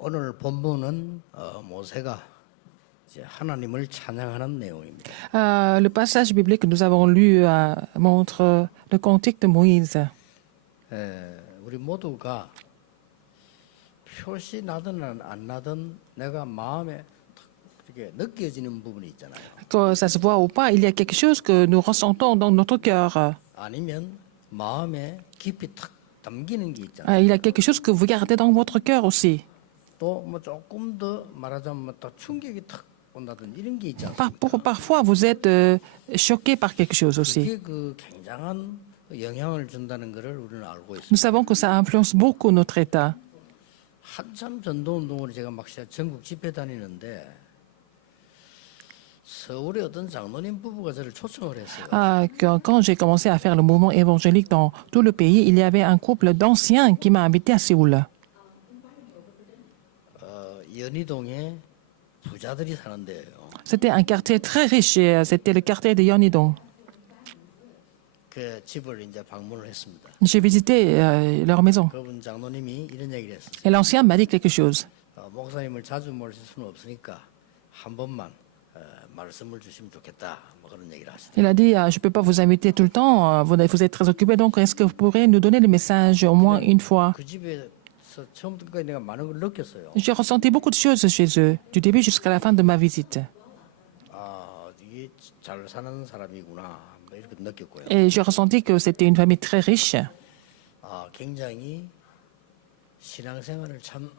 오늘 본문은 모세가 이제 하나님을 찬양하는 내용입니다. Le passage biblique que nous avons lu montre le cantique de Moïse. 우리 모두가 표시 나든 안 나든 내가 마음에 이렇게 느껴지는 부분이 있잖아요. Que ça se voit ou pas, il y a quelque chose que nous ressentons dans notre cœur. 아니면 마음에 깊이 탁 담기는 게 있잖아요. Il y a quelque chose que vous gardez dans votre cœur aussi. 또 뭐 조금 더 말하자면 또 충격이 탁 온다든지 이런 게 있지 않습니까? Parfois, vous êtes choqué par quelque chose aussi. 그게 그 굉장한 영향을 준다는 것을 우리는 알고 있습니다. Nous savons que ça influence beaucoup notre état. 한참 전도운동을 제가 막 전국 집회 다니는데 서울의 어떤 장로님 부부가 저를 초청을 했어요. Quand j'ai commencé à faire le mouvement évangélique dans tout le pays, il y avait un couple d'anciens qui m'a invité à Séoul. 연희동에 부자들이 사는 데예요. C'était un quartier très riche, et c'était le quartier de Yeonnidong. 그 집을 이제 방문을 했습니다. J'ai visité leur maison. 그분 장로님이 이런 얘기를 했어요. Et l'ancien m'a dit quelque chose. 목사님을 자주 모실 수는 없으니까 한 번만 말씀을 주시면 좋겠다. 뭐 그런 얘기를 하시더라고요. Il a dit, je ne peux pas vous inviter tout le temps, vous êtes très occupé, donc est-ce que vous pourrez nous donner le message au moins une fois? 그 집에서 처음부터 끝까지 내가 많은 걸 느꼈어요. J'ai ressenti beaucoup de choses chez eux, du début jusqu'à la fin de ma visite. 이게 잘 사는 사람이구나. 뭐 이렇게 느꼈고요. Et j'ai ressenti que c'était une famille très riche. 굉장히 신앙생활을 참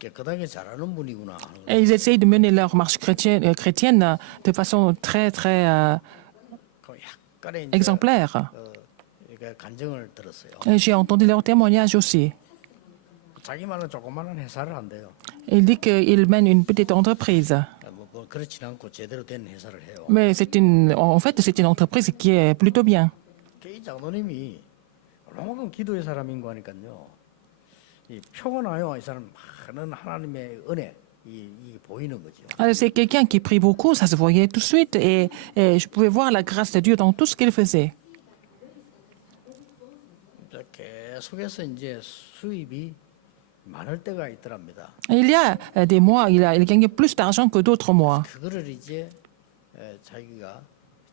깨끗하게 잘하는 분이구나. Et ils essayent de mener leur marche chrétienne de façon très, très 약간의 이제 exemplaire. 그러니까 간증을 들었어요. Et j'ai entendu leur témoignage aussi. 자기만은 조그마한 회사를 한대요. Il dit qu'il mène une petite entreprise. 뭐 그렇진 않고 제대로 된 회사를 해요. Mais en fait, c'est une entreprise qui est plutôt bien. 이 장로님이 얼마만큼 기도의 사람인 거 하니까요. 이 표가 나요. 이 사람 많은 하나님의 은혜 이 보이는 거죠. Alors, c'est quelqu'un qui prie beaucoup, ça se voyait tout de suite, et je pouvais voir la grâce de Dieu dans tout ce qu'il faisait. 계속해서 이제 수입이 많을 때가 있더랍니다. Il y a des mois, il gagnait plus d'argent que d'autres mois. 그거를 이제 자기가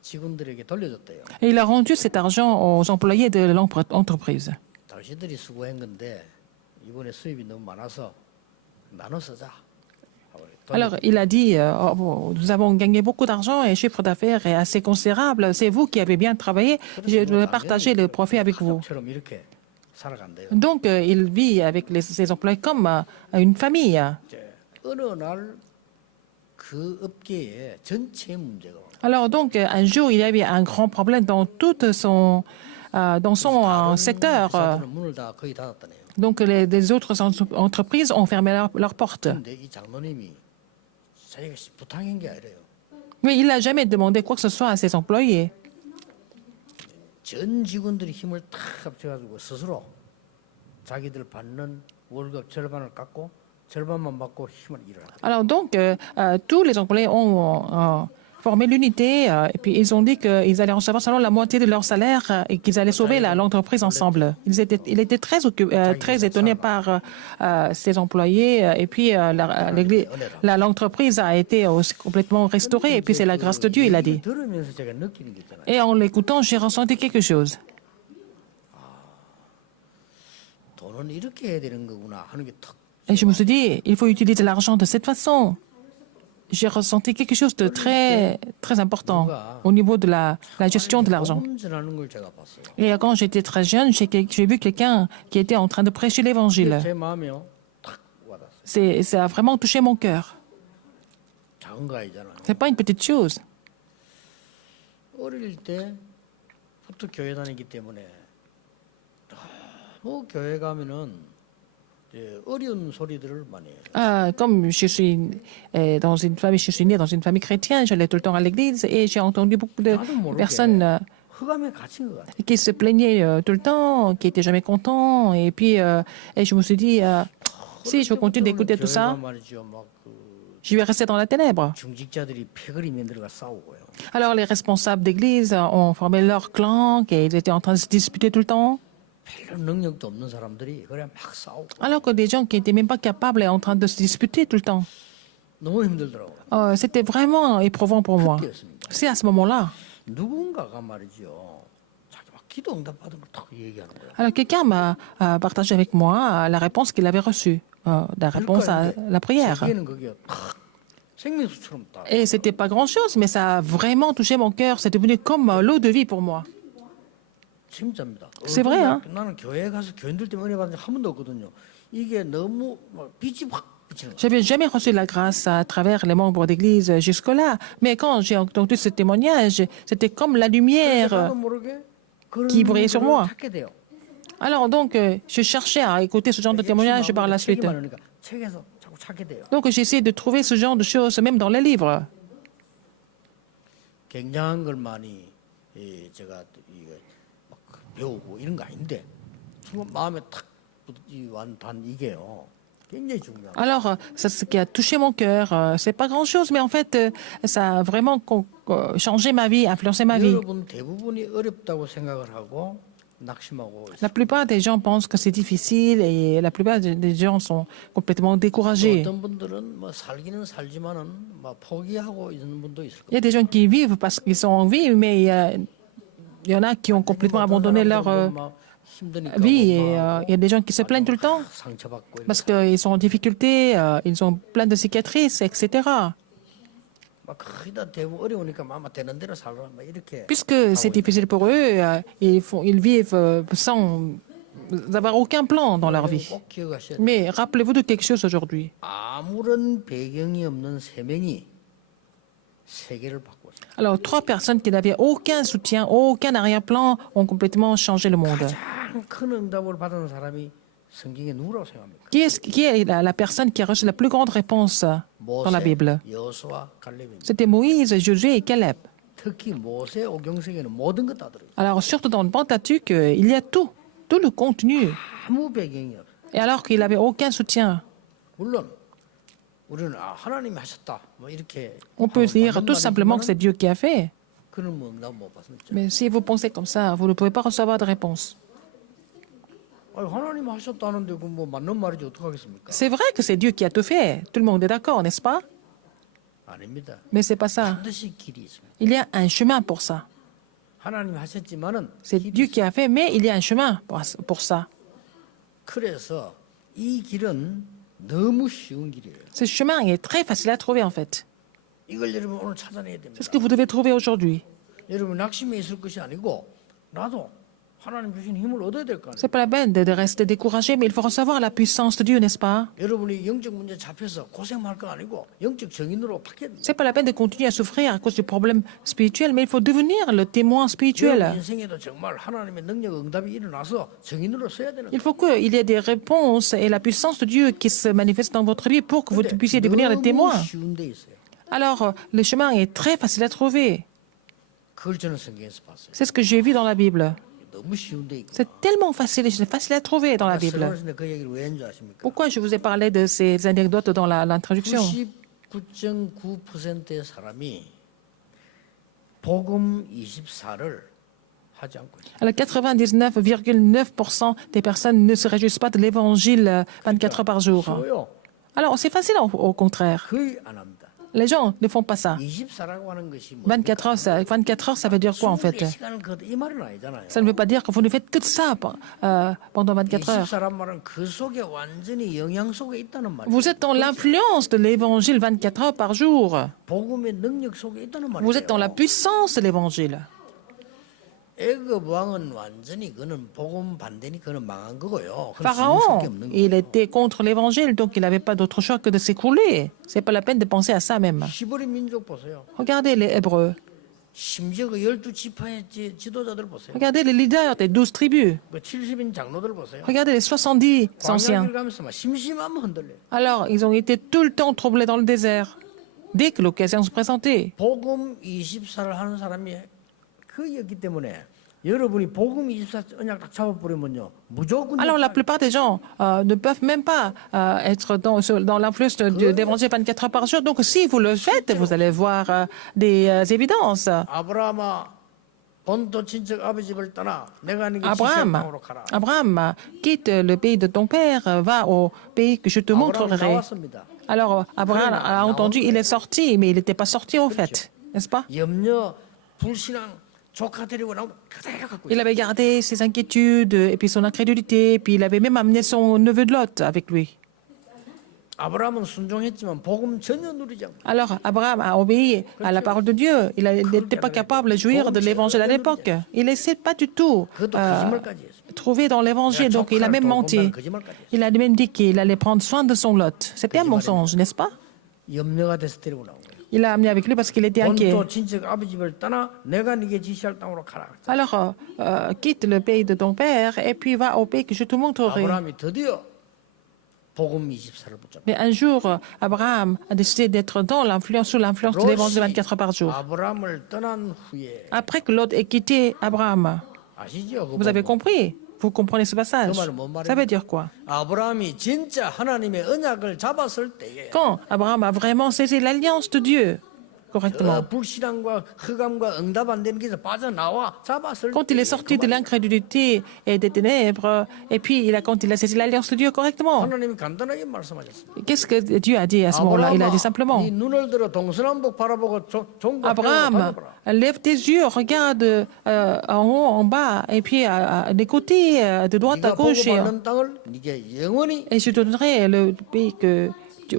직원들에게 돌려줬대요. Et il a rendu cet argent aux employés de l'entreprise. 당신들이 수고한 건데 이번에 수입이 너무 많아서 나눠 쓰자. Alors, il a dit, nous avons gagné beaucoup d'argent et le chiffre d'affaires est assez considérable. C'est vous qui avez bien travaillé. Je vais partager le profit avec vous. 이렇게 살아간대요. Donc, il vit avec ses employés comme une famille. 어느 날 그 업계에 전체 문제가 와요. Alors, donc, un jour, il y avait un grand problème dans dans son secteur. 회사들은 문을 다 거의 닫았다네요. Donc, les autres entreprises ont fermé leurs portes. 근데 이 장로님이 자기가 부탁한 게 아니래요. Mais il n'a jamais demandé quoi que ce soit à ses employés. 전 직원들이 힘을 탁 합쳐가지고 스스로 자기들 받는 월급 절반을 깎고 절반만 받고 힘을 일어나. Alors donc, tous les employés ont formé l'unité et puis ils ont dit qu'ils allaient recevoir seulement la moitié de leur salaire et qu'ils allaient sauver l'entreprise ensemble. Il était très étonné par ses employés et puis l'entreprise a été aussi complètement restaurée et puis c'est la grâce de Dieu, il a dit. 들으면서 제가 느끼는 게 있잖아요. Et en l'écoutant, j'ai ressenti quelque chose. 돈은 이렇게 해야 되는 거구나 하는 게 탁. Et je me suis dit, il faut utiliser l'argent de cette façon. J'ai ressenti quelque chose de très, très important au niveau de la gestion de l'argent. 전하는 걸 제가 봤어요. Et quand j'étais très jeune, j'ai vu quelqu'un qui était en train de prêcher l'évangile. 제 마음이요 탁 와닿았어요. Ça a vraiment touché mon cœur. 작은 거 아니잖아요. C'est pas une petite chose. 어릴 때부터 교회 다니기 때문에 너무 교회 가면은 어려운 소리들을 많이 해요. Comme je suis dans une famille, je suis né dans une famille chrétienne, j'allais tout le temps à l'église et j'ai entendu beaucoup de personnes 흑암에 갇힌 것 같아요. qui se plaignaient tout le temps, qui étaient jamais contents. Et puis, et je me suis dit, si je continue d'écouter tout ça, je vais rester dans la ténèbre. 중직자들이 패거리면 들어가 싸우고요. Alors les responsables d'église ont formé leur clan et ils étaient en train de se disputer tout le temps. 별로 능력도 없는 사람들이 그래 막 싸우고 Alors que des gens qui n'étaient même pas capables et en train de se disputer tout le temps. 너무 힘들더라고요. C'était vraiment éprouvant pour moi. 그때였습니다. C'est à ce moment-là. 누군가가 말이죠. 자기 막 기도 응답 받은 걸 탁 얘기하는 거예요. Alors quelqu'un m'a partagé avec moi la réponse qu'il avait reçue, la réponse à la prière. 제게는 그게 탁 생명수처럼 딱. Et c'était pas grand-chose, mais ça a vraiment touché mon cœur. C'est devenu comme l'eau de vie pour moi. 진짜입니다. C'est vrai, hein? 나는 교회 가서 교인들 때문에 은혜 받은 적 한 번도 없거든요. 이게 너무 막 빛이 확 비치는 거예요. Je n'avais jamais reçu la grâce à travers les membres d'église jusque-là. Mais quand j'ai entendu ce témoignage, c'était comme la 그래서 lumière. 나도 모르게 그런 qui brillait sur 분들을 moi. 찾게 돼요. Alors donc, je cherchais à écouter ce genre de témoignage par la suite. 책이 많으니까 책에서 자꾸 찾게 돼요. Donc j'essaie de trouver ce genre de choses même dans les livres. 굉장한 걸 많이 제가 이거 막 배우고 이런 거 아닌데 정말 마음에 탁완단 이게요. 굉장히 중요해요. Alors, ça, ce qui a touché mon cœur, c'est pas grand-chose, mais en fait, ça a vraiment changé ma vie, influencé ma vie. 여러분 대부분이 어렵다고 생각을 하고 낙심하고 La plupart des gens pensent que c'est difficile et la plupart des gens sont complètement découragés. 어떤 분들은 뭐 살기는 살지만은 막 포기하고 있는 분도 있을 Il y a des gens qui vivent parce qu'ils sont en vie, mais il y en a qui ont complètement abandonné leur vie et il y a des gens qui se plaignent tout le temps 상처받고 parce qu'ils sont en difficulté, ils ont plein de cicatrices, etc. 막 거의 다 대부분 어려우니까 아마 되는 대로 살아 막 이렇게 Puisque c'est difficile pour eux, ils vivent sans avoir aucun plan dans leur vie. 꼭 기억하셔야 돼요. Mais rappelez-vous de quelque chose aujourd'hui. 아무런 배경이 없는 세 명이 세계를 바꿨어요. Alors, 3 personnes qui n'avaient aucun soutien, aucun arrière-plan, ont complètement changé le monde. 가장 큰 응답을 받은 사람이 성경에 누구라고 생각합니까? Qui est la personne qui a reçu la plus grande réponse dans la Bible? 여호수아, 갈렙입니다. C'était Moïse, Josué et Caleb. 특히 모세 오경성에는 모든 것 다 들어있어요. Alors, surtout dans le Pentateuque, il y a tout le contenu. 아무 배경이 없어요. Et alors qu'il n'avait aucun soutien. 물론 우리는 하나님이 하셨다 뭐 이렇게 On peut dire 맞는 tout simplement que c'est 말이지만은 Dieu qui a fait. 그런 뭐 응답 못 받습니다. Mais si vous pensez comme ça, vous ne pouvez pas recevoir de réponse. 아니, 하나님 하셨다는데 그 뭐 맞는 말이지 어떡하겠습니까? C'est vrai que c'est Dieu qui a tout fait. Tout le monde est d'accord, n'est-ce pas? 아닙니다. Mais c'est pas ça. 반드시 길이 있습니다. Il y a un chemin pour ça. 하나님 하셨지만은 C'est 길이 Dieu qui a fait, mais il y a un chemin pour ça. 그래서 이 길은 너무 쉬운 길이에요. Ce chemin est très facile à trouver en fait. 이걸 여러분 오늘 찾아내야 C'est 됩니다. ce que vous devez trouver aujourd'hui. 여러분 낙심에 있을 것이 아니고 나도 하나님 주신 힘을 얻어야 될 거 아니에요. C'est pas la peine de rester découragé, mais il faut recevoir la puissance de Dieu, n'est-ce pas? 여러분이 영적 문제 잡혀서 고생할 건 아니고 영적 증인으로 바뀌어야 돼요. C'est pas la peine de continuer à souffrir à cause du problème spirituel, mais il faut devenir le témoin 여러분 spirituel. 인생에도 정말 하나님의 능력 응답이 일어나서 증인으로 써야 되는 Il faut qu'il y ait des réponses et la puissance de Dieu qui se manifeste dans votre vie pour que vous puissiez devenir les 너무 témoins. 쉬운 데 있어요. Alors, le chemin est très facile à trouver. 그걸 저는 성경에서 봤어요. C'est ce que j'ai vu dans la Bible. 너무 쉬운 데 있고. C'est tellement facile et c'est facile à trouver dans la Bible. 설교하시는데 그 얘기를 왜 했는지 아십니까? Pourquoi je vous ai parlé de ces anecdotes dans l'introduction? 99.9%의 사람이 복음 24를 하지 않고 있어요. Alors, 99,9% des personnes ne se réjouissent pas de l'évangile 24 heures par jour. 쉬워요. Alors, c'est facile au contraire. 거의 안 합니다. Les gens ne font pas ça. 24라고 하는 것이 뭐 24 heures, ça veut dire quoi en fait? 24시간을 이 말은 아니잖아요. Ça ne veut pas dire que vous ne faites que de ça pendant 24 heures. 24란 말은 그 속에 완전히 영향 속에 있다는 말이에요. Vous êtes dans l'influence de l'évangile 24 heures par jour. 복음의 능력 속에 있다는 말이에요. Vous êtes dans la puissance de l'évangile. 애굽 왕은 완전히 그는 복음 반대니 그는 망한 거고요. 그건 죽을 수밖에 Pharaon, 없는 il 거예요. était contre l'évangile, donc il n'avait pas d'autre choix que de s'écrouler. C'est pas la peine de penser à ça même. 히브리 민족 보세요. Regardez les Hébreux. 심지어 그 12지파의 지도자들 보세요. Regardez les leaders des 12 tribus. 그 70인 장로들 보세요. Regardez les 70 anciens. 광야길 가면서 막 심심하면 흔들려요. Alors, ils ont été tout le temps troublés dans le désert. Dès que l'occasion se présentait. 복음 24를 하는 사람이 거의 없기 때문에 여러분이 복음 24 언약 딱 잡아버리면요 무조건 Alors, la plupart des gens ne peuvent même pas être dans l'influence d'évangile 24 heures par jour. Donc, si vous le faites, vous allez voir des évidences. 아브라함아 본토 친척 아버지 집을 떠나 내가 네게 지시할 땅으로 가라. Abraham, quitte le pays de ton père, va au pays que je te 아브라함이 montrerai. 나왔습니다. Alors, Abraham a entendu, il est sorti, mais il n'était pas sorti au fait, n'est-ce pas? 염려, 불신앙, 조카 데리고 나오면 그대로 갖고 Il 있어요. avait gardé ses inquiétudes et puis son incrédulité, puis il avait même amené son neveu de Lot avec lui. 아브라함은 순종했지만 복음 전혀 누리지 않고 Alors, Abraham a obéi à la parole de Dieu. Il n'était pas capable de jouir de l'évangile à l'époque. Il n'essayait pas du tout 그것도 거짓말까지 했어요. trouver dans l'évangile, donc il a même menti. 거짓말까지 했어요. Il a même dit qu'il allait prendre soin de son Lot. C'était un mensonge, n'est-ce pas? 염려가 돼서 데리고 나온 거예요. Il l'a amené avec lui parce qu'il était inquiet. 본토 친척 아버지 집을 떠나 내가 네게 지시할 땅으로 가라. Alors, quitte le pays de ton père et puis va au pays que je te montrerai. 아브라함이 드디어 복음 24를 붙잡고 Mais un jour, Abraham a décidé d'être dans l'influence, sous l'influence de l'évangile 24 heures par jour. 아브라함을 떠난 후에 Après que Lot ait quitté Abraham, 아시죠? 그 vous avez 부분? compris? Vous comprenez ce passage? Ça veut dire quoi? 아브라함이 진짜 하나님의 언약을 잡았을 때에 Quand Abraham a vraiment saisi l'alliance de Dieu correctement, 불신앙과 흑암과 응답 안 되는 길에서 빠져나와 잡았을 quand il est sorti de l'incrédulité et des ténèbres, et puis quand il a saisi l'alliance de Dieu correctement, 하나님이 간단하게 말씀하셨습니다. qu'est-ce que Dieu a dit à ce moment-là? Il a dit simplement, 네 눈을 들어 동서남북 바라보고 종과 Abraham, lève tes yeux, regarde en haut, en bas, et puis des côtés, de droite à 네가 gauche, 보고받는 땅을 네게 영원히 et je donnerai le pays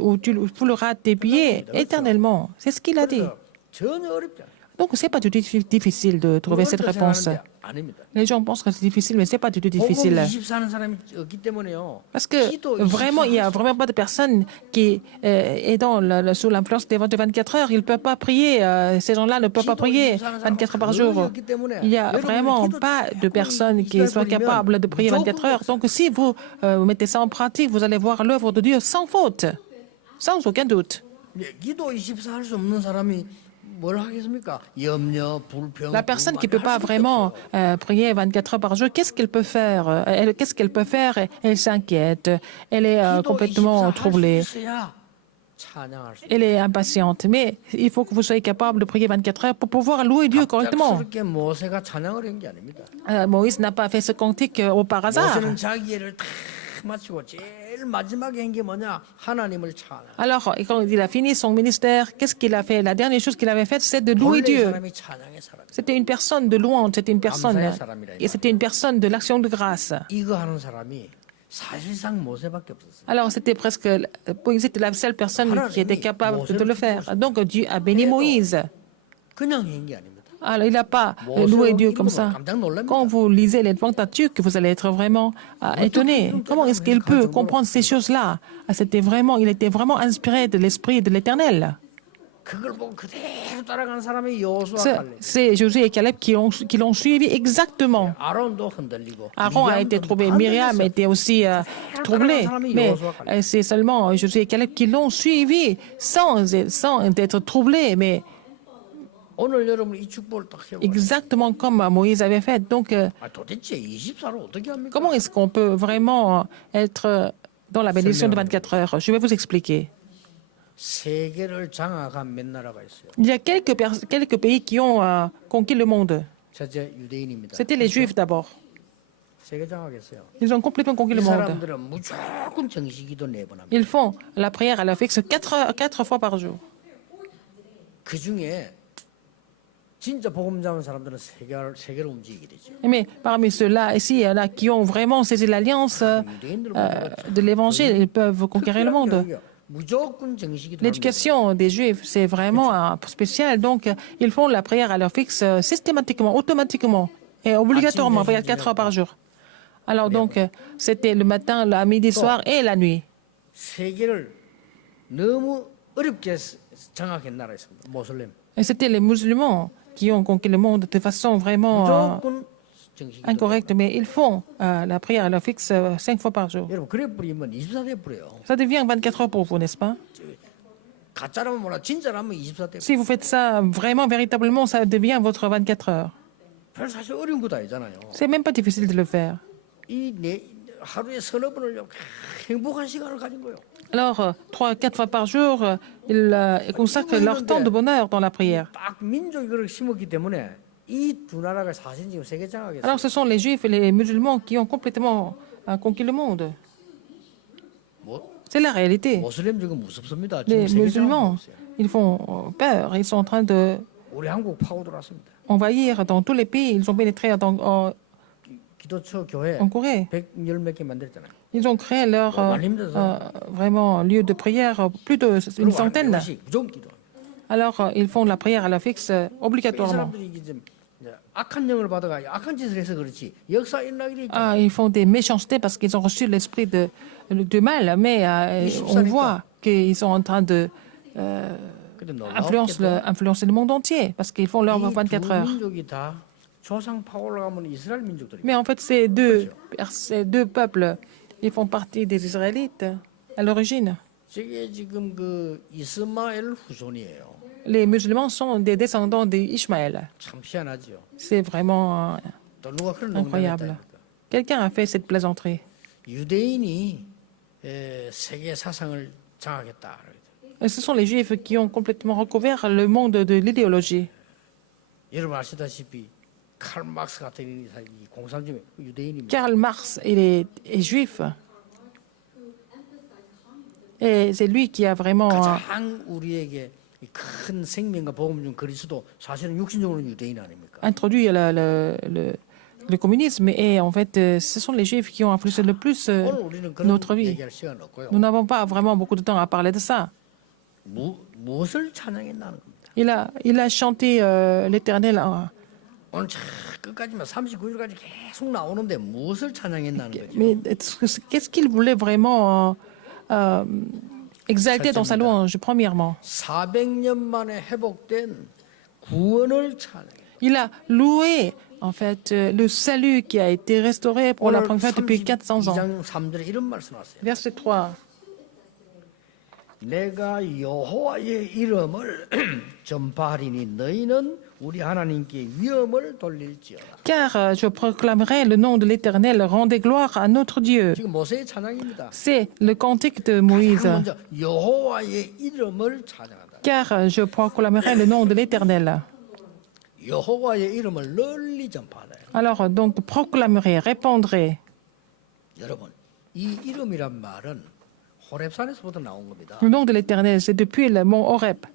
où tu fouleras tes pieds éternellement. C'est ce qu'il a dit. 전혀 어렵지 않아요. Donc, c'est pas du tout difficile de trouver cette réponse. 아닙니다. Les gens pensent que c'est difficile, mais c'est pas du tout 복음 difficile. 24하는 사람이 없기 때문에요. Parce que vraiment, il n'y a vraiment pas de personne qui est sous l'influence des 24 heures. Ils ne peuvent pas prier. Ces gens-là ne peuvent pas prier 24 heures par jour. Il n'y a vraiment pas de personne qui soit capable de prier 24 heures. Donc, si vous mettez ça en pratique, vous allez voir l'œuvre de Dieu sans faute, sans aucun doute. 기도 24 할 수 없는 사람이 뭘 하겠습니까? 염려, 불평. La personne qui ne peut pas vraiment prier 24 heures par jour, qu'est-ce qu'elle peut faire? Qu'est-ce qu'elle peut faire? Elle s'inquiète. Elle est complètement troublée. Elle est impatiente. Mais il faut que vous soyez capable de prier 24 heures pour pouvoir louer Dieu correctement. 갑작스럽게 모세가 찬양을 한 게 아닙니다. Moïse n'a pas fait ce cantique par hasard. 모세는 자기 일을 다 마치고 제일 마지막에 한 게 뭐냐? 하나님을 찬양. Alors, quand il a fini son ministère, qu'est-ce qu'il a fait? La dernière chose qu'il avait faite, c'est de louer 원래 이 Dieu. 사람이 찬양의 사람. C'était une personne de louange, c'était une personne, et c'était une personne de l'action de grâce. 이거 하는 사람이 사실상 모세밖에 없었어요. Alors, c'était presque, Moïse était la seule personne qui était capable de le faire. Donc, Dieu a béni Moïse. 그냥 한 게 아닙니다. Alors, il n'a pas loué Dieu comme ça. Quand vous lisez les Pentateuques, vous allez être vraiment étonné. Comment est-ce qu'il peut comprendre ces choses-là? Il était vraiment inspiré de l'Esprit de l'Éternel. 그걸 보고 그대로 따라간 사람이 여호수아 갈렙. C'est Josué et Caleb qui l'ont suivi exactement. 아론도 흔들리고. Aaron a été troublé, Myriam était aussi troublée, mais c'est seulement Josué et Caleb qui l'ont suivi sans être troublés, mais 오늘 여러분 이 축복을 딱 해봐. exactement comme Moïse avait fait. Donc, 도대체 24를 어떻게 합니까? comment est-ce qu'on peut vraiment être dans la bénédiction de 24 heures? Je vais vous expliquer. 세계를 장악한 몇 나라가 있어요. Il y a quelques pays qui ont conquis le monde. 첫째 유대인입니다. C'était les Juifs d'abord. 세계 장악했어요. Ils ont complètement conquis 이 le monde. 사람들은 무조건 정식기도 4번 합니다. Ils font la prière à la fixe 4 fois par jour. 그 중에 진짜 복음 잡은 사람들은 세계를 움직이게 되죠. Mais parmi ceux-là, ici, il y en a qui ont vraiment saisi l'alliance de l'évangile. Ils peuvent conquérir le monde. 무조건 정식기도. L'éducation des Juifs, c'est vraiment spécial. Donc, ils font la prière à l'heure fixe systématiquement, automatiquement et obligatoirement, 4 heures par jour. Alors, donc, c'était le matin, le midi, soir et la nuit. 세계를 너무 어렵게 장악한 나라가 있습니다. 모슬렘. Et c'était les musulmans qui ont conquis le monde de façon vraiment 무조건 정식기도. incorrecte. Mais ils font la prière à l'heure fixe 5 fois par jour. 여러분 그래 뿌리면 24대 뿌려요. Ça devient 24 heures pour vous, n'est-ce pas? 가짜라면 몰라 진짜라면 24대. Si vous faites ça vraiment, véritablement, ça devient votre 24 heures. 별 사실 어려운 것도 아니잖아요. C'est même pas difficile de le faire. 하루에 서너 번을 행복한 시간을 가진 거예요. Alors, 3-4 fois par jour, ils consacrent leur temps de bonheur dans la prière. 딱 민족이 그렇게 심었기 때문에 이 두 나라가 사실 지금 세계 장악했어요. Alors ce sont les Juifs et les musulmans qui ont complètement conquis le monde. 뭐, C'est la réalité. 모슬렘 지금 무섭습니다. Les 지금 세계 musulmans, 장악했어요. ils font peur. Ils sont en train de 우리 한국 파고 들어왔습니다. envahir dans tous les pays. Ils ont pénétré 기도처 교회 en Corée. 110몇 개 만들었잖아요. Ils ont créé leur vraiment lieu de prière, plus d'une centaine. 이것이 무조건 기도. Alors ils font la prière à la fixe 이 obligatoirement. 사람들이 이게 좀 이제 악한 영을 받아가 악한 짓을 해서 그렇지 역사 일어나게 돼 있잖아요. Ah, ils font des méchancetés parce qu'ils ont reçu l'esprit du mal, mais on voit qu'ils sont en train de 근데 influencer le monde entier parce qu'ils font leurs 24 이두 heures. 민족이 다 조상 파 올라가면 이스라엘 민족들이. Mais en fait, ces deux peuples, ils font partie des Israélites à l'origine. 저게 지금 그 이스마엘 후손이에요. Les musulmans sont des descendants d'Ishmaël. 참 희한하죠. C'est vraiment 또 누가 그런 incroyable. 농담했다니까. Quelqu'un a fait cette plaisanterie. 유대인이 세계 사상을 장악했다. Et ce sont les Juifs qui ont complètement recouvert le monde de l'idéologie. 여러분 아시다시피 칼 막스 같은 이 공산주의 유대인입니다. Karl Marx, il est juif. Et c'est lui qui a vraiment 가장 우리에게 큰 생명과 복음 중 그리스도 사실은 육신적으로는 유대인 아닙니까? introduit le communisme. Et en fait, ce sont les Juifs qui ont influencé le plus 오늘 우리는 그런 notre vie. 얘기할 시간 없고요. Nous n'avons pas vraiment beaucoup de temps à parler de ça. 무엇을 찬양했나는 겁니다. Il a chanté l'Éternel. 오늘 참 끝까지만 39일까지 계속 나오는데 무엇을 찬양했나는 거죠. Mais qu'est-ce qu'il voulait vraiment exalter dans sa louange, premièrement? 400년 만에 회복된 구원을 찬양해. Il a loué, en fait, le salut qui a été restauré pour la première fois depuis 400 ans. 32장 3절에 이런 말씀 하세요. Verset 3. 내가 여호와의 이름을 전파하리니 너희는 우리 하나님께 위엄을 돌릴지어다. Car je proclamerai le nom de l'Éternel, rendez gloire à notre Dieu. 지금 모세의 찬양입니다. C'est le cantique de Moïse. 먼저 여호와의 이름을 찬양한다. Car je proclamerai le nom de l'Éternel. 여호와의 이름을 널리 전파하다. Alors, donc, proclamerai, répandrai. 여러분, 이 이름이란 말은 호렙산에서부터 나온 겁니다. Le nom de l'Éternel, c'est depuis le mont Horeb.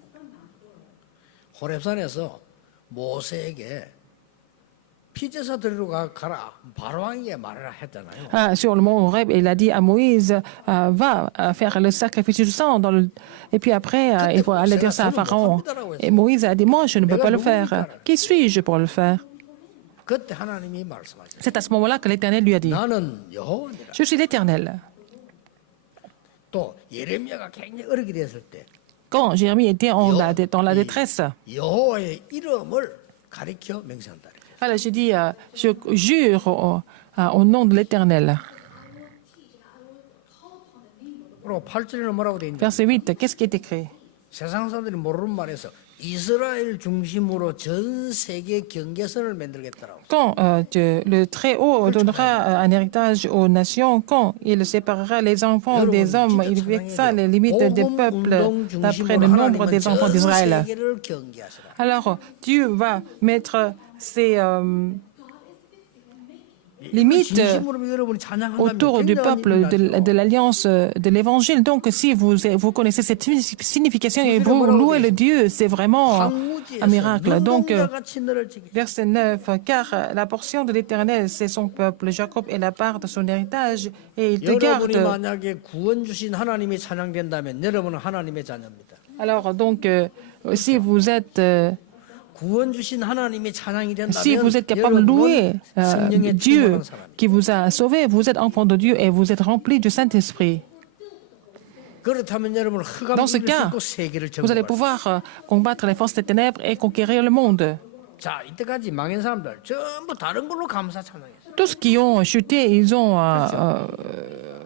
호렙산에서 모세에게 피제사 드리러 가라. 바로왕에게 말하라 했잖아요. Sur le mont Horeb, il a dit à Moïse, va faire le sacrifice du sang. Et puis après, il faut aller dire ça à Pharaon. Et Moïse a dit, moi, je ne peux pas le faire. Qui suis-je pour le faire? 그때 하나님이 말씀하셨어요. C'est à ce moment-là que l'Éternel lui a dit, 나는 여호와니라. je suis l'Éternel. 또 예레미야가 굉장히 어렵게 됐을 때 Quand Jérémie était dans la détresse, 여호와의 이름을 가리켜 맹세한다. alors j'ai dit, je jure au nom de l'Éternel. 그리고 8절에는 뭐라고 돼 있냐? Verset 8, qu'est-ce qui est écrit? 세상 사람들이 모르는 말에서 이스라엘 중심으로 전 세계 경계선을 만들겠다라고. Quand le Très-Haut donnera un héritage aux nations, quand il séparera les enfants des hommes, il fixa les limites des peuples d'après le nombre des enfants d'Israël. Alors, Dieu va mettre ses limites autour du peuple de l'alliance de l'évangile. Donc, si vous connaissez cette signification et vous louez le Dieu, c'est vraiment un miracle. Donc, verset 9, car la portion de l'Éternel, c'est son peuple. Jacob est la part de son héritage et il te garde. 여러분이 만약에 구원 주신 하나님이 찬양된다면 여러분은 하나님의 자녀입니다. Alors, donc, si vous êtes si vous êtes capable de louer Dieu qui vous a sauvé, vous êtes enfant de Dieu et vous êtes rempli du Saint-Esprit. Dans ce cas, vous allez pouvoir combattre les forces des ténèbres et conquérir le monde. Tous ceux qui ont chuté, ils ont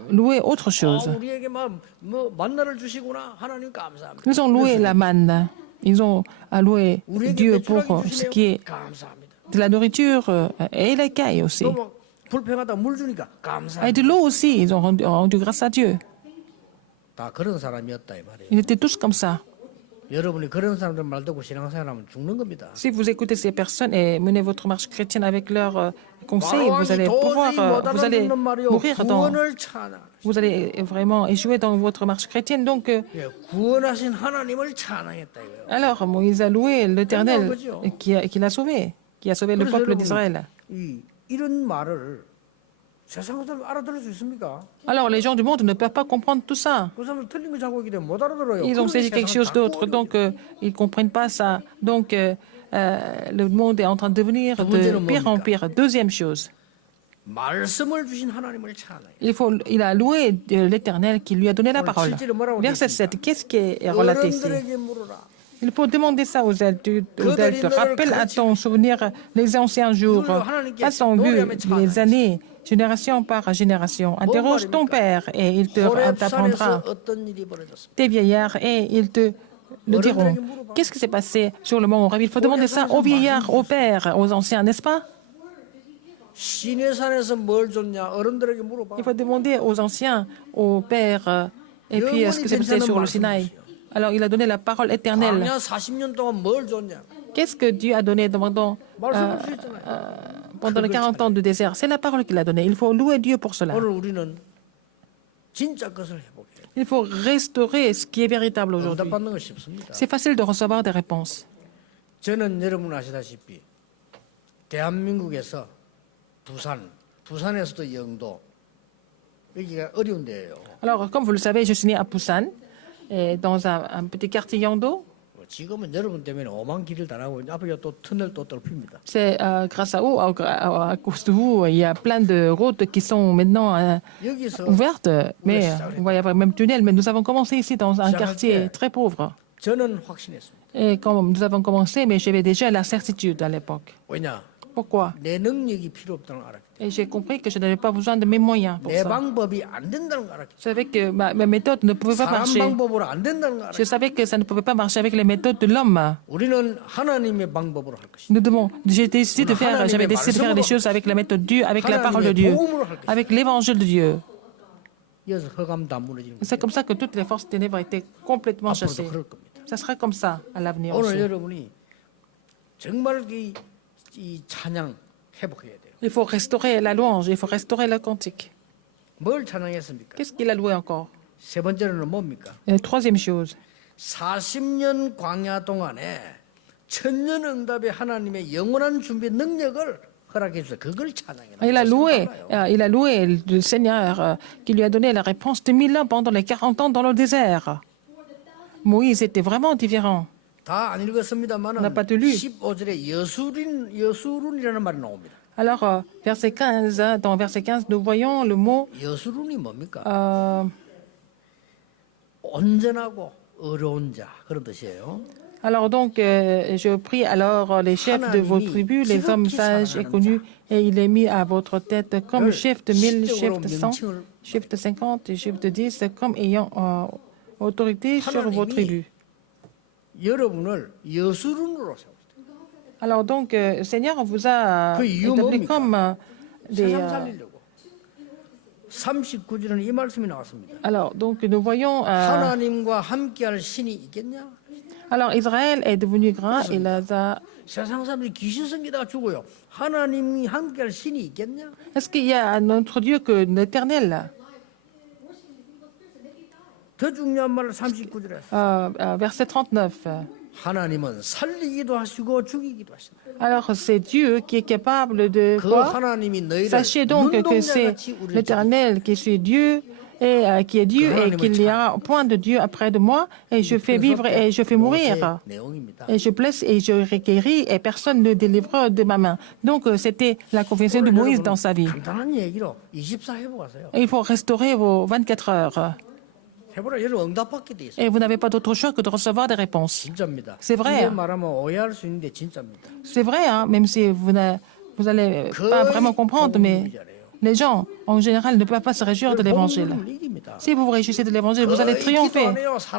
loué autre chose. Ils ont loué la manne. Ils ont loué Dieu pour ce qui est de la nourriture et l'écaille aussi. Et de l'eau aussi, ils ont rendu grâce à Dieu. Ils étaient tous comme ça. 여러분이 그런 사람들 말 듣고 신앙생활하면 죽는 겁니다. Si vous écoutez ces personnes et menez votre marche chrétienne avec leurs conseils, vous allez vous allez mourir 구원을 찬양. vous allez vraiment échouer dans votre marche chrétienne. Donc, 예, 구원하신 하나님을 찬양했다 이거예요. alors Moïse a loué l'Éternel qui l'a sauvé, qui a sauvé le 그래서 peuple 여러분, d'Israël. 이런 말을 세상 사람 알아들을 수 있습니까? Alors, les gens du monde ne peuvent pas comprendre tout ça. 그 사람들 틀린 거 자꾸 얘기하면 못 알아들어요. Ils ont saisi quelque chose d'autre, donc ils ne comprennent pas ça. Donc, le monde est en train de devenir de pire en pire. Deuxième chose, 말씀을 주신 하나님을 찬양해. il a loué l'Éternel qui lui a donné la parole. Verset 7, qu'est-ce qui est relaté ici? 어른들에게 물어라. Il faut demander ça aux adultes. Rappelle à ton souvenir les anciens jours, à son vu les années, génération par génération. Interroge ton père et il t'apprendra. 호렙산에서 어떤 일이 벌어졌습니까? Tes vieillards et ils te le diront. Qu'est-ce qui s'est passé sur le mont Horeb? Il faut demander ça aux vieillards, aux pères, aux anciens, n'est-ce pas? 시내산에서 뭘 줬냐? 어른들에게 물어봐. Il faut demander aux anciens, aux pères, et puis ce qui s'est passé sur le Sinaï. Alors il a donné la parole éternelle. 광야 40년 동안 뭘 줬냐? Qu'est-ce que Dieu a donné 말씀을 주셨잖아요. pendant les 40 ans de désert? C'est la parole qu'il a donnée. Il faut louer Dieu pour cela. 오늘 우리는 진짜 것을 회복해야 돼. Il faut restaurer ce qui est véritable aujourd'hui. 응답받는 거 쉽습니다. C'est facile de recevoir des réponses. 저는 여러분 아시다시피 대한민국에서 부산에서도 영도 여기가 어려운 데예요. Alors, comme vous le savez, je suis né à Busan, et dans un petit quartier Yangdo. 지금은 여러분 때문에 오만 길을 다 나고 앞에 또 터널 또 뚫힙니다. C'est grâce à vous, à cause de vous, il y a plein de routes qui sont maintenant 여기서 ouvertes, mais il va y avoir même tunnel. Mais nous avons commencé ici dans un quartier très pauvre. 저는 확신했습니다. Et quand nous avons commencé, mais j'avais déjà la certitude à l'époque. 왜냐? Pourquoi? 내 능력이 필요 없다는 걸 알았기 Et j'ai compris que je n'avais pas besoin de mes moyens pour 내 ça. 방법이 안 된다는 걸 알았기 Je savais que ma méthode ne pouvait pas 사람 marcher. 방법으로 안 된다는 걸 Je 알았기 savais que ça ne pouvait pas marcher avec les méthodes de l'homme. 우리는 하나님의 방법으로 할 것이다. Nous devons, j'avais décidé de faire les choses avec la méthode de Dieu, avec la parole de Dieu, avec l'évangile de Dieu. 이어서 허감 다 무너지는 C'est comme ça que toutes les forces ténèbres étaient complètement 앞으로도 chassées. 그럴 겁니다. Ça sera comme ça à l'avenir 오늘 aussi. 여러분이 정말 이 찬양 회복해야 돼요. Il faut restaurer la louange, il faut restaurer le cantique. 뭘 찬양했습니까? Qu'est-ce qu'il a loué encore? 세 번째로는 뭡니까? Troisième chose, 40년 광야 동안에 천년 응답의 하나님의 영원한 준비 능력을 허락해 주셔서 그걸 찬양해요. il a loué le Seigneur qui lui a donné la réponse de 1000 ans pendant les 40 ans dans le désert. Moïse était vraiment différent. 다 안 읽었습니다만 On n'a pas tout lu. 15절에 여수룬이라는 말이 나옵니다. Alors, verset 15, dans verset 15, nous voyons le mot 여수룬이 뭡니까? euh, 온전하고 어려운 자 그런 뜻이에요. Alors donc, je prie alors les chefs de vos tribus, les hommes sages et connus, et il est mis à votre tête comme chef de 1000, chef de 100, chef de 50 et chef de 10, comme ayant autorité sur vos tribus. 여러분을 여수룬으로 세웠어요. Alors donc, Seigneur vous a établi comme des... 세상 살리려고. 39절에는 이 말씀이 나왔습니다. Alors donc, nous voyons... 하나님과 함께할 신이 있겠냐? alors, Israël est devenu grand, il a... 세상 사람들이 귀신 섬기다가 죽어요. 하나님이 함께할 신이 있겠냐? Est-ce qu'il y a un autre Dieu que l'Éternel? 더 중요한 말을 39절에 Verset 39. 하나님은 살리기도 하시고 죽이기도 하신다. Alors, c'est Dieu qui est capable de 그 quoi? 하나님이 너희를 Sachez donc que c'est 눈동자같이 우리를 l'Éternel qui est Dieu et qui est Dieu et qu'il n'y a point de Dieu après de moi et je fais vivre et je fais mourir 내용입니다. et je blesse et je guéris et personne ne délivre de ma main. Donc c'était la confession de Moïse dans sa vie. 간단한 얘기로 24 해보가세요. Et il faut restaurer vos 24 heures 해보라 여러분 응답받게 돼 있어요. et vous n'avez pas d'autre choix que de recevoir des réponses. 진짜입니다. C'est vrai. 이게 말하면 오해할 수 있는데 진짜입니다. C'est vrai, hein, même si vous n'allez pas vraiment comprendre, mais les gens, en général, ne peuvent pas se réjouir de l'évangile. Si vous vous réjouissez de l'évangile, vous allez triompher.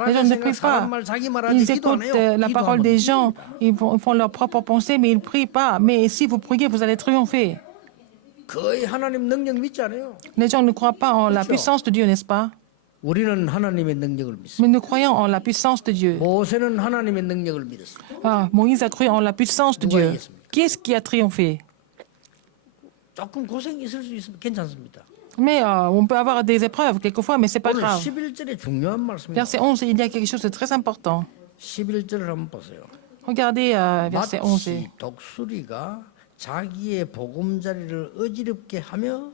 Les gens ne prient pas. Ils écoutent la parole des gens, ils font leur propre pensée, mais ils ne prient pas. Mais si vous priez, vous allez triompher. 거의 하나님 능력 믿지 않아요. Les gens ne croient pas en la puissance de Dieu, n'est-ce pas? 우리는 하나님의 능력을 믿습니다. Mais nous croyons en la puissance de Dieu. 모세는 하나님의 능력을 믿었습니다. Ah, Moïse a cru en la puissance de Dieu. Qui est-ce qui a triomphé? 조금 고생이 있을 수 있으면 괜찮습니다. Mais on peut avoir des épreuves quelquefois, mais c'est pas 오늘 grave. 11절에 중요한 말씀입니다. Verset 11, il y a quelque chose de très important. 11절을 한번 보세요. Regardez verset 11. 마치 독수리가 자기의 보금자리를 어지럽게 하며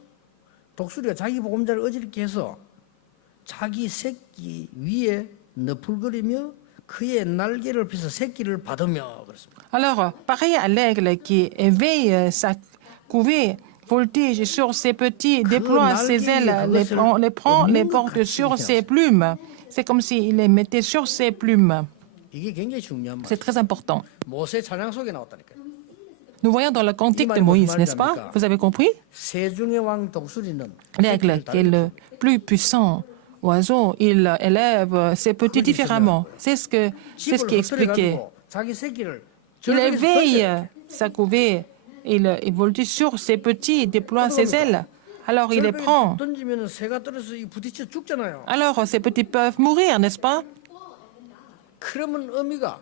독수리가 자기 보금자리를 어지럽게 해서 자기 새끼 위에 너풀거리며 그의 날개를 펴서 새끼를 받으며 그렇습니다. Alors, pareil à l'aigle qui éveille sa couvée, voltige sur ses petits, déploie ses ailes, les prend, les porte sur ses plumes. C'est comme s'il les mettait sur ses plumes. 이게 굉장히 중요한 말. C'est très important. 모세 찬양 속에 나왔다니까요. Nous voyons dans le cantique de Moïse, n'est-ce pas? Vous avez compris? 세중의 왕 독수리는 L'aigle, qui est le plus puissant oiseau, il élève ses petits différemment. C'est ce qui est expliqué. 자기 새끼를 Il éveille sa couvée, il voltige sur ses petits, déploie ses ailes. Alors il les prend. 던지면 새가 떨어져서 부딪혀 죽잖아요. Alors ces petits peuvent mourir, n'est-ce pas? 그러면 어미가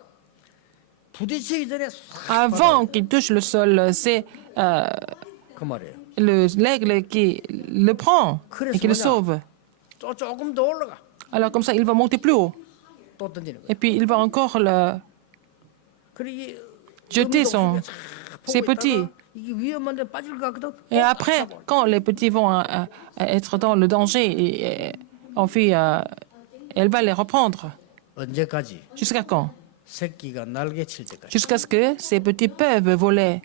부딪히기 전에 Avant qu'il touche le sol, c'est 그 말이에요. l'aigle qui le prend et qui le sauve. 또 조금 더 올라가. Alors comme ça, il va monter plus haut. 또 던지는 거예요. Et puis il va encore 그리고 jeter ses petits. 이게 위험한데 빠질 것 같거든. Et après, quand les petits vont être dans le danger, en fait, elle va les reprendre. 언제까지? Jusqu'à quand? 새끼가 날개 칠 때까지. Jusqu'à ce que ces petits peuvent voler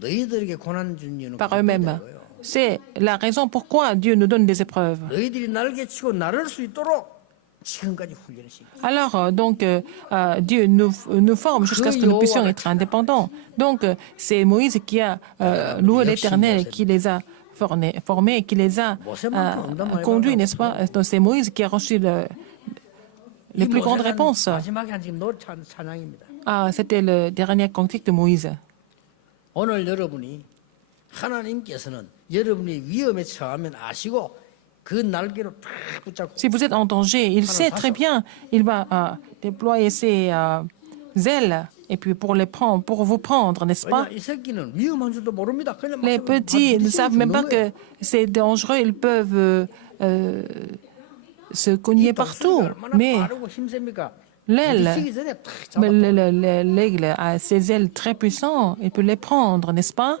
너희들에게 고난 준 이유는 par eux-mêmes. C'est la raison pourquoi Dieu nous donne des épreuves. 너희들이 날개 치고 나를 수 있도록 지금까지 훈련을 시켜. Alors, donc, Dieu nous forme jusqu'à ce que nous puissions être indépendants. Donc, c'est Moïse qui a loué l'Éternel, qui les a formés, qui les a conduits, n'est-ce pas? Donc, c'est Moïse qui a reçu les plus grandes réponses. 마지막에 한 지금 노 찬양입니다. Ah, c'était le dernier cantique de Moïse. 오늘 여러분이 하나님께서는 여러분이 위험에 처하면 아시고 그 날개로 탁 붙잡고 Si vous êtes en danger, il sait très bien, il va déployer ses ailes et puis pour vous prendre, n'est-ce pas? 이 새끼는 위험한 줄도 모릅니다. 그냥 Les petits ne savent même pas que c'est dangereux, ils peuvent se cogner partout. Mais l'aigle a ses ailes très puissantes, il peut les prendre, n'est-ce pas?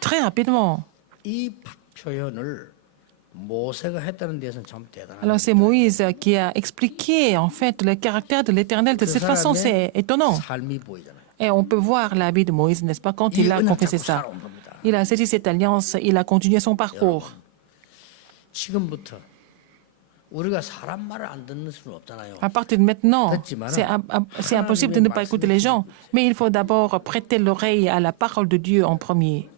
Très rapidement. 이 표현을 모세가 했다는 데서는 참 대단합니다. Alors c'est Moïse qui a expliqué en fait le caractère de l'Éternel de cette façon, c'est étonnant. 삶이 보이잖아요. Et on peut voir la vie de Moïse, n'est-ce pas, quand il a confessé ça. Il a saisi cette alliance, il a continué son parcours. 지금부터 우리가 사람 말을 안 듣는 수는 없잖아요. À partir de maintenant, c'est impossible de ne pas écouter les gens, mais il faut d'abord prêter l'oreille à la parole de Dieu en premier.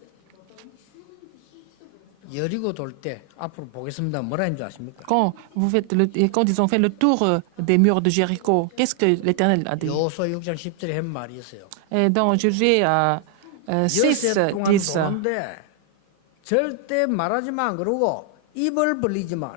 여리고 돌 때 앞으로 보겠습니다. 뭐라 했는지 아십니까? Quand ils ont fait le tour des murs de Jéricho, qu'est-ce que l'Éternel a dit? 여호수아 6장 10절에 한 말이 있어요. Et dans Josué 6, 엿새 동안 10, 도는데 절대 말하지마 그러고 입을 벌리지 마.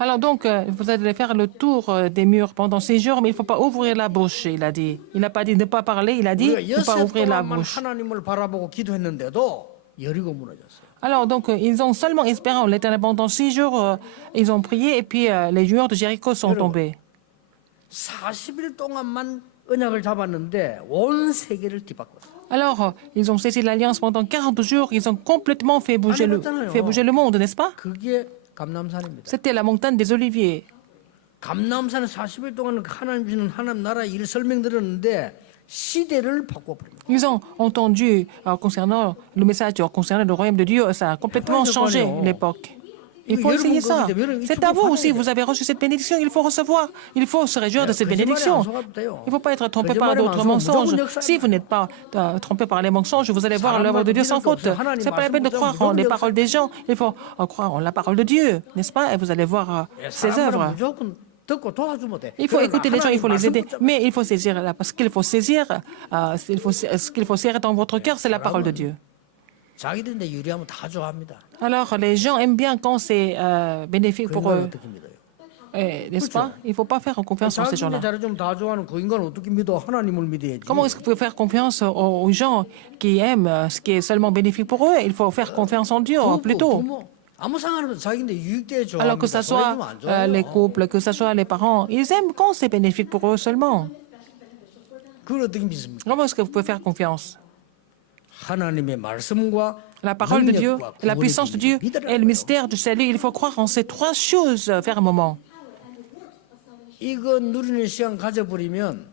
alors donc, vous allez faire le tour des murs pendant 6 jours, mais il ne faut pas ouvrir la bouche, il a dit. Il n'a pas dit de ne pas parler, il a dit de ne pas 엿새 ouvrir la 동안만 bouche. 하나님을 바라보고 기도했는데도 여리고 무너졌어요. Alors donc, ils ont seulement espéré en l'Éternel pendant 6 jours, ils ont prié et puis les murs de Jéricho sont tombés. 40일 동안만 언약을 잡았는데 온 세계를 뒤바꿨어요. Alors, ils ont saisi l'alliance pendant 40 jours, ils ont complètement fait bouger le monde, n'est-ce pas? 그게 감람산입니다. C'était la montagne des Oliviers. 감람산은 40일 동안 하나님 주시는 하나님 나라 일 설명 들었는데 시대를 바꿔버립니다. Ils ont entendu concernant le message concernant le royaume de Dieu, ça a complètement changé l'époque. Il faut essayer ça. C'est à vous aussi, vous avez reçu cette bénédiction, il faut recevoir, il faut se réjouir de cette bénédiction. Il ne faut pas être trompé par d'autres mensonges. Si vous n'êtes pas trompé par les mensonges, vous allez voir l'œuvre de Dieu sans faute. Ce n'est pas la peine de croire en les paroles des gens, il faut croire en la parole de Dieu, n'est-ce pas? Et vous allez voir ses œuvres. Il faut écouter les gens, il faut les aider, mais il faut saisir, parce qu'il faut saisir, ce qu'il faut serrer dans votre cœur, c'est la parole de Dieu. 자기들인데 유리하면 다 좋아합니다. Alors, les gens aiment bien quand c'est bénéfique 그 pour 인간을 eux, 어떻게 믿어요? n'est-ce pas? Il ne faut pas faire confiance en ces 자기네 gens-là. 잘해주면 다 좋아하는 그 인간을 어떻게 믿어? 하나님을 믿어야지. Comment est-ce que vous pouvez faire confiance aux gens qui aiment ce qui est seulement bénéfique pour eux? Il faut faire confiance en Dieu plutôt. 부모 아무 상관없이 자기인데 유익돼야 Alors que 좋아합니다. ce soit 좋아해주면 안 좋아해요. les couples, que ce soit les parents, ils aiment quand c'est bénéfique pour eux seulement. 그걸 어떻게 믿습니까? Comment est-ce que vous pouvez faire confiance? 하나님의 말씀과 La parole de Dieu, 능력과 la 구원의 puissance de Dieu 비밀을 믿으라는 et le 거예요. mystère du salut. Il faut croire en ces trois choses fermement. 이거 누리는 시간 가져버리면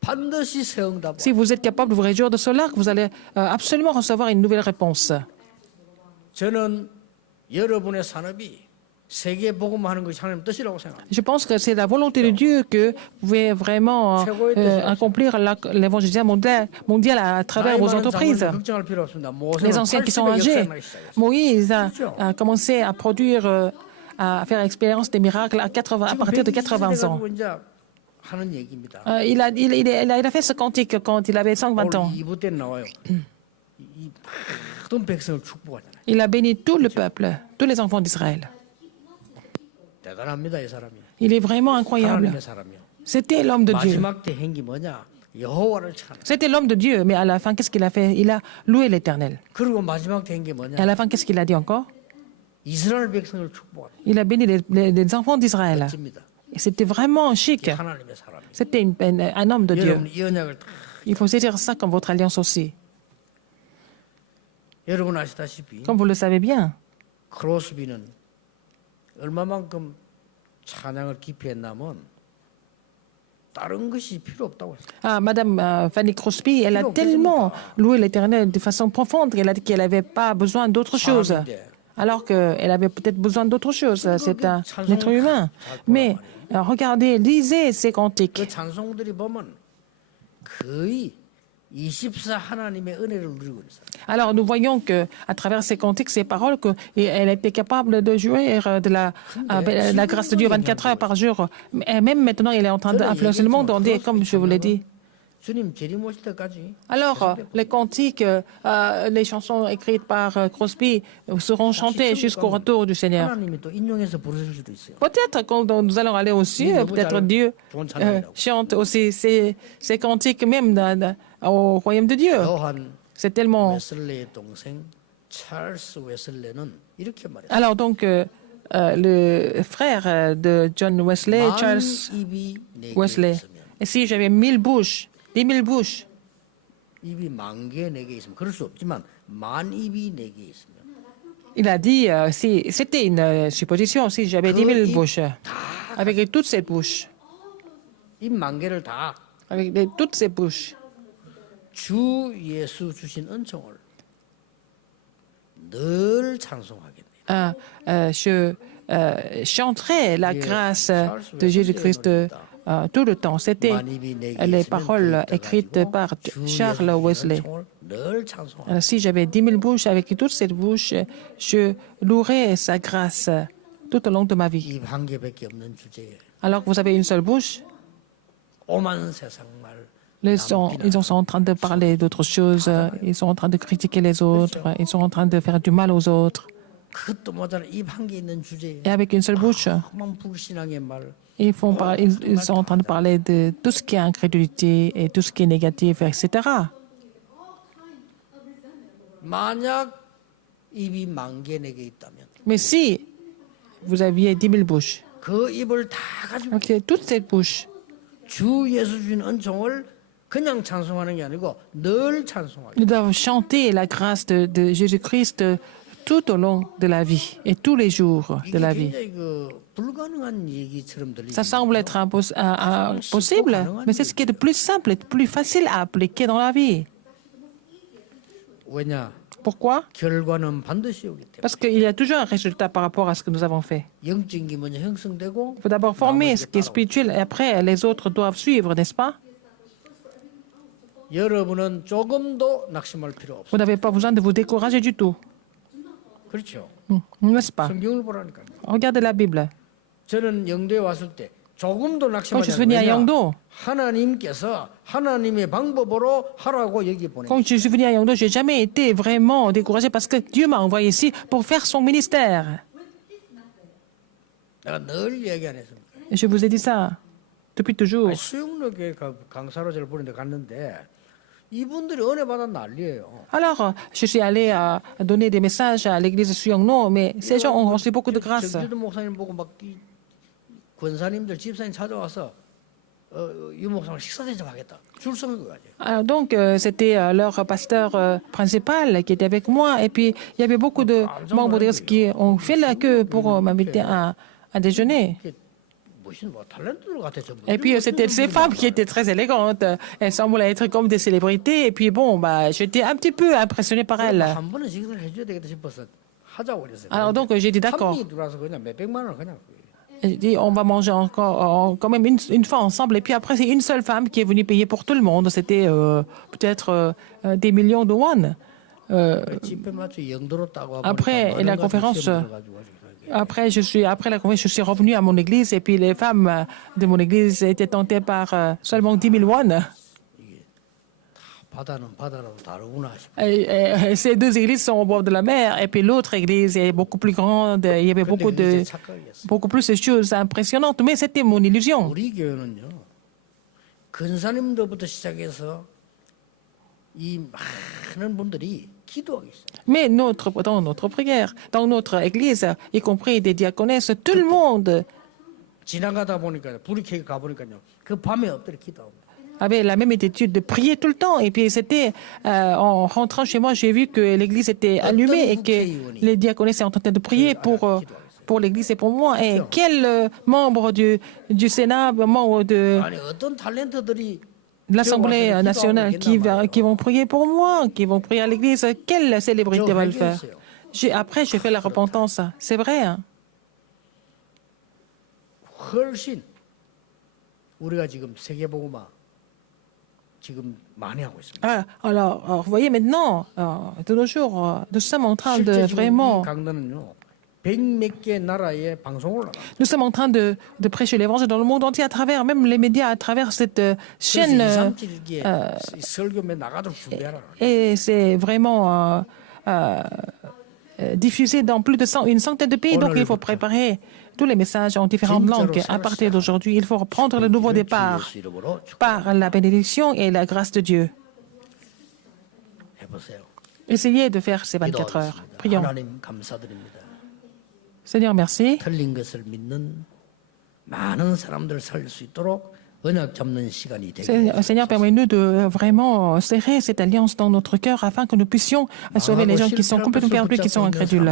반드시 새 응답. Si vous êtes capable de vous réjouir de cela, que vous allez absolument recevoir une nouvelle réponse. 저는 여러분의 산업이 세계 복음하는 것이 하나님 뜻이라고 생각합니다. Je pense que c'est la volonté de Dieu que vous pouvez vraiment accomplir l'évangélisation mondial à travers vos entreprises. 걱정할 필요 없습니다. Les 모세는 anciens qui sont 80의 âgés, 역사에 나기 시작했어요. Moïse a commencé à produire, à faire expérience des miracles à partir de 80 ans. 이제 하는 얘기입니다. Il a fait ce cantique quand il avait 120 ans. 2부 때 나와요. 이 모든 백성을 축복하잖아요. Il a béni tout le peuple, tous les enfants d'Israël. 대단합니다, 이 사람이. Il est vraiment incroyable. 하나님의 사람이요. C'était l'homme de Dieu. 마지막 때 행기 뭐냐? 여호와를 찬양. C'était l'homme de Dieu, mais à la fin, qu'est-ce qu'il a fait? Il a loué l'Éternel. 그리고 마지막 때 행기 Et à 뭐냐? la fin, qu'est-ce qu'il a dit encore? 이스라엘 백성을 축복하는. Il a béni les enfants d'Israël. 멋집니다. Et c'était vraiment chic. 하나님의 사람이. C'était un homme de Dieu. 여러분 이 언약을 다 Il faut saisir ça comme votre alliance aussi. 여러분 아시다시피 Comme vous le savez bien, 크로스비는 얼마만큼 찬양을 깊이 했냐면 다른 것이 필요 없다고 했어요. Madame Fanny Crosby, elle a tellement loué l'Éternel de façon profonde qu'elle a dit qu'elle n'avait pas besoin d'autre chose. Alors qu'elle avait peut-être besoin d'autre chose. C'est un être humain. Mais regardez, lisez ces cantiques. 그 찬송들이 보면 거의 24 하나님의 은혜를 누리고 있어요. Alors nous voyons que à travers ces cantiques, ces paroles, qu'elle était capable de jouir de la grâce de Dieu 24 heures par jour. Et même maintenant, elle est en train d'influencer le monde entier, comme je vous l'ai dit. 주님 재림 오실 때까지 Alors, les cantiques, les chansons écrites par Crosby seront chantées jusqu'au retour du Seigneur. 하나님이 또 인용해서 부르실 수도 있어요. Peut-être quand nous allons aller au ciel, peut-être Dieu chante aussi ces cantiques même au royaume de Dieu. 요한 C'est tellement... 웨슬레의 동생 찰스 웨슬레는 이렇게 말했어요. Alors donc, le frère de John Wesley, 만 Charles 입이 내게 Wesley, 있으면 et si j'avais 1000 bouches, 10 000 bouches, 입이 만 개 내게 있으면 그럴 수 없지만 만 입이 내게 있으면 il a dit, si c'était une supposition, si j'avais 10 000 bouches, avec toutes ces bouches, 입 만 개를 다 avec toutes ces bouches, 주 예수 주신 은총을 늘 찬송하겠네. je chanterai la grâce de Jésus-Christ tout le temps. C'était les paroles écrites par Charles Wesley. 늘 찬송하겠네. Alors, si j'avais 10 000 bouches, avec toutes ces bouches, je louerais sa grâce tout au long de ma vie. 입 한 개밖에 없는 주제에 Alors que vous avez une seule bouche, 오만 세상 말 ils sont en train de parler d'autres choses, ils sont en train de critiquer les autres, ils sont en train de faire du mal aux autres. 그것도 모자라 입 한 개 있는 주제에 Et avec une seule bouche, 만 불신앙의 말 ils sont en train de parler de tout ce qui est incrédulité et tout ce qui est négatif, etc. 만약 입이 만 개 내게 있다면 Mais si vous aviez 10 000 bouches, 그 입을 다 가지고 avec toutes ces bouches, 주 예수 주신 은총을 그냥 찬송하는 게 아니고 늘 찬송하게. nous devons chanter la grâce de Jésus-Christ tout au long de la vie et tous les jours de 이게 la vie. 굉장히 그 불가능한 얘기처럼 Ça 들리지만 semble être impossible, mais c'est ce qui est de plus simple et de plus facile à appliquer dans la vie. 왜냐? Pourquoi? 결과는 반드시 오기 때문에. Parce qu'il y a toujours un résultat par rapport à ce que nous avons fait. 영적인 게 먼저 형성되고 Il faut d'abord former ce qui est spirituel et après les autres doivent suivre, n'est-ce pas? 여러분은 조금도 낙심할 필요 없어요. Vous n'avez pas besoin de vous décourager du tout, 그렇죠. n'est-ce pas? 성경을 보라니까요. Regardez la Bible. 저는 영도에 왔을 때 조금도 Quand je 낙심하지 suis venu à 않고 Yangdo, 하나님께서 하나님의 방법으로 하라고 여기 보내. quand je suis venu à Yangdo, je n'ai jamais été vraiment découragé parce que Dieu m'a envoyé ici pour faire son ministère. 내가 늘 얘기 안 했습니다. Et je vous ai dit ça depuis toujours. 수영록에 강사로 저를 부르는데 갔는데 이분들이 은혜 받아 난리예요. Alors, je suis allé donner des messages à l'église Suyongno, mais ces gens ont reçu beaucoup de grâce. 정기도 목사님 보고 막 이 권사님들 집사님 찾아와서 유 목사님 식사 대접하겠다. 줄 서는 거야. Alors donc, c'était leur pasteur principal qui était avec moi. Et puis, il y avait beaucoup de membres d'église qui ont fait la queue pour m'inviter à déjeuner. 무슨 뭐 탤런트들 같아 전부. Et puis, c'était ces femmes qui étaient très élégantes. Elles semblaient être comme des célébrités. Et puis, bon, bah, j'étais un petit peu impressionné par elles. 한 번은 식사를 해줘야 되겠다 싶어서 하자고 그랬어요. Alors donc, j'ai dit d'accord. 한 명이 들어와서 그냥 몇 백만 원 그냥. J'ai dit, on va manger encore quand même une fois ensemble. Et puis après, c'est une seule femme qui est venue payer pour tout le monde. C'était peut-être des millions de won. 집회 맞춰 영도로 따고 Après la conférence, après la conférence, je suis revenu à mon église et puis les femmes de mon église étaient tentées par seulement 10 000 won. 바다는 바다로 다르구나. Et ces deux églises sont au bord de la mer et puis l'autre église est beaucoup plus grande. Il y avait beaucoup plus de choses impressionnantes. Mais c'était mon illusion. 우리 교회는요. 근사님들부터 시작해서 이 많은 분들이 기도하고 있어요. Mais dans notre prière, dans notre église, y compris des diaconesses, tout le monde 지나가다 보니까 불이 켜고 가 보니까요. 그 밤에 엎드려 기도합니다. avait la même attitude de prier tout le temps. Et puis c'était, en rentrant chez moi, j'ai vu que l'église était allumée et que les diaconesses étaient en train de prier pour l'église et pour moi. Et quel membre du Sénat, membre de 아니 어떤 탤런트들이 l'Assemblée nationale qui vont prier pour moi, qui vont prier à l'église, quelle célébrité va le faire? Après, j'ai fait la repentance. C'est vrai. Hein? 훨씬 우리가 지금 세계복음화 지금 많이 하고 있습니다. Alors, vous voyez maintenant, de nos jours, nous sommes en train de 실제 지금 이 vraiment, 강단은요. 100몇 개 나라에 방송을 나갑니다. nous sommes en train de prêcher l'évangile dans le monde entier à travers même les médias, à travers cette 그래서 chaîne. 2, 3일기에 설교에 나가도록 준비하라. Et c'est vraiment diffusé dans plus de une centaine de pays. Donc, il faut préparer tous les messages en différentes langues. À partir d'aujourd'hui, il faut reprendre le nouveau départ par la bénédiction et la grâce de Dieu. 해보세요. Essayez de faire ces 24 heures. 기도하겠습니다. Prions. 하나님 감사드립니다. Seigneur, merci. 틀린 것을 믿는 많은 사람들 살 수 있도록 언약 잡는 시간이 되게 Seigneur, permets-nous de vraiment serrer cette alliance dans notre cœur afin que nous puissions sauver les gens qui sont complètement perdus, qui sont incrédules.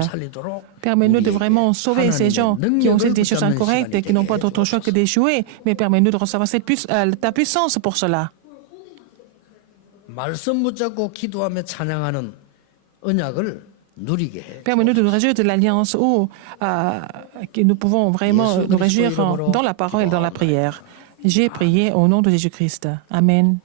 Permets-nous de vraiment sauver ces gens qui ont fait des choses incorrectes et qui n'ont pas d'autre choix que d'échouer, mais permets-nous de recevoir ta puissance pour cela. 말씀 붙잡고 기도하며 찬양하는 언약을 누리게 해. Permets-nous de nous réjouir de l'alliance où que nous pouvons vraiment nous réjouir dans la parole et dans la prière. J'ai prié au nom de Jésus-Christ. Amen.